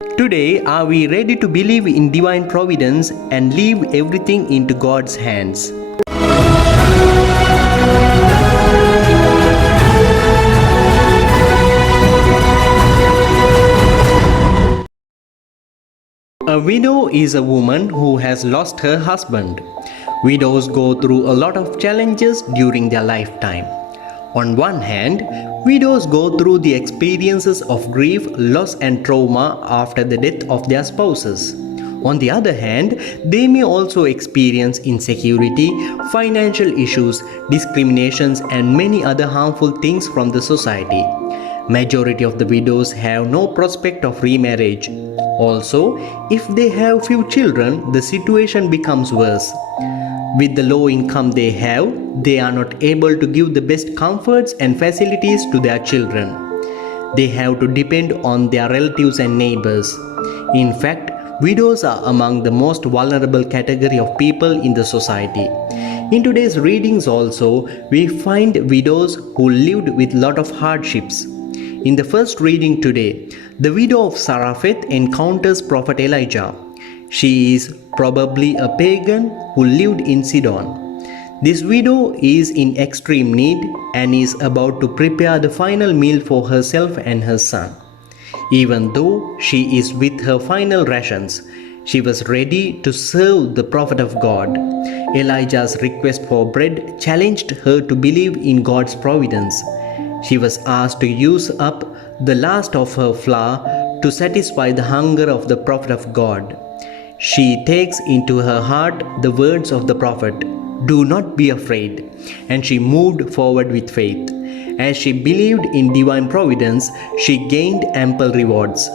Today, are we ready to believe in divine providence and leave everything into God's hands? A widow is a woman who has lost her husband. Widows go through a lot of challenges during their lifetime. On one hand, widows go through the experiences of grief, loss, and trauma after the death of their spouses. On the other hand, they may also experience insecurity, financial issues, discriminations, and many other harmful things from the society. Majority of the widows have no prospect of remarriage. Also, if they have few children, the situation becomes worse. With the low income they have, they are not able to give the best comforts and facilities to their children. They have to depend on their relatives and neighbors. In fact, widows are among the most vulnerable category of people in the society. In today's readings also, we find widows who lived with lot of hardships. In the first reading today, the widow of Zarephath encounters Prophet Elijah. She is probably a pagan who lived in Sidon. This widow is in extreme need and is about to prepare the final meal for herself and her son. Even though she is with her final rations, she was ready to serve the prophet of God. Elijah's request for bread challenged her to believe in God's providence. She was asked to use up the last of her flour to satisfy the hunger of the prophet of God. She takes into her heart the words of the prophet, "Do not be afraid," and she moved forward with faith. As she believed in divine providence, she gained ample rewards.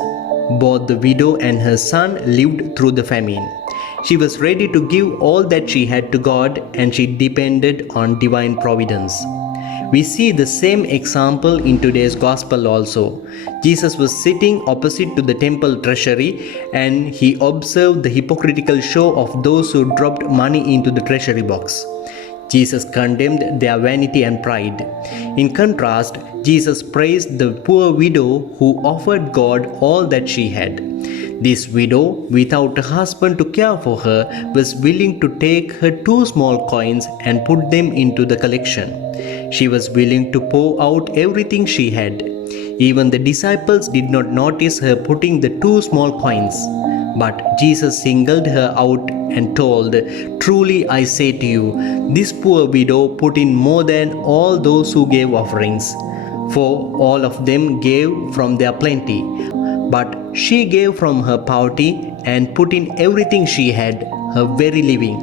Both the widow and her son lived through the famine. She was ready to give all that she had to God, and she depended on divine providence. We see the same example in today's gospel also. Jesus was sitting opposite to the temple treasury and he observed the hypocritical show of those who dropped money into the treasury box. Jesus condemned their vanity and pride. In contrast, Jesus praised the poor widow who offered God all that she had. This widow, without a husband to care for her, was willing to take her 2 small coins and put them into the collection. She was willing to pour out everything she had. Even the disciples did not notice her putting the 2 small coins. But Jesus singled her out and told, "Truly I say to you, this poor widow put in more than all those who gave offerings. For all of them gave from their plenty, but she gave from her poverty and put in everything she had, her very living."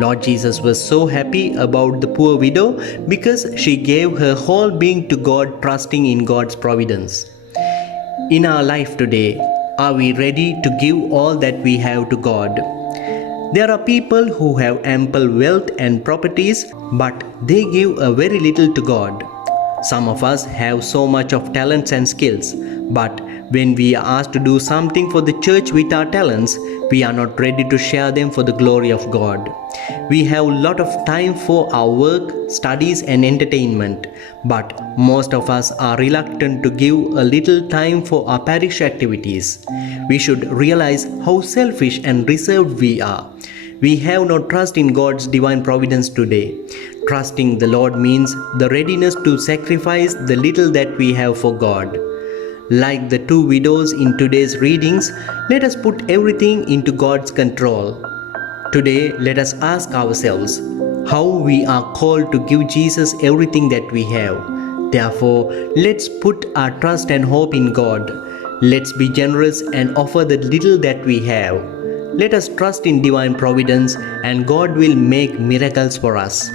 Lord Jesus was so happy about the poor widow because she gave her whole being to God, trusting in God's providence. In our life today, are we ready to give all that we have to God? There are people who have ample wealth and properties, but they give a very little to God. Some of us have so much of talents and skills, but when we are asked to do something for the church with our talents, we are not ready to share them for the glory of God. We have a lot of time for our work, studies and entertainment, but most of us are reluctant to give a little time for our parish activities. We should realize how selfish and reserved we are. We have no trust in God's divine providence today. Trusting the Lord means the readiness to sacrifice the little that we have for God. Like the 2 widows in today's readings, let us put everything into God's control. Today, let us ask ourselves how we are called to give Jesus everything that we have. Therefore, let's put our trust and hope in God. Let's be generous and offer the little that we have. Let us trust in divine providence and God will make miracles for us.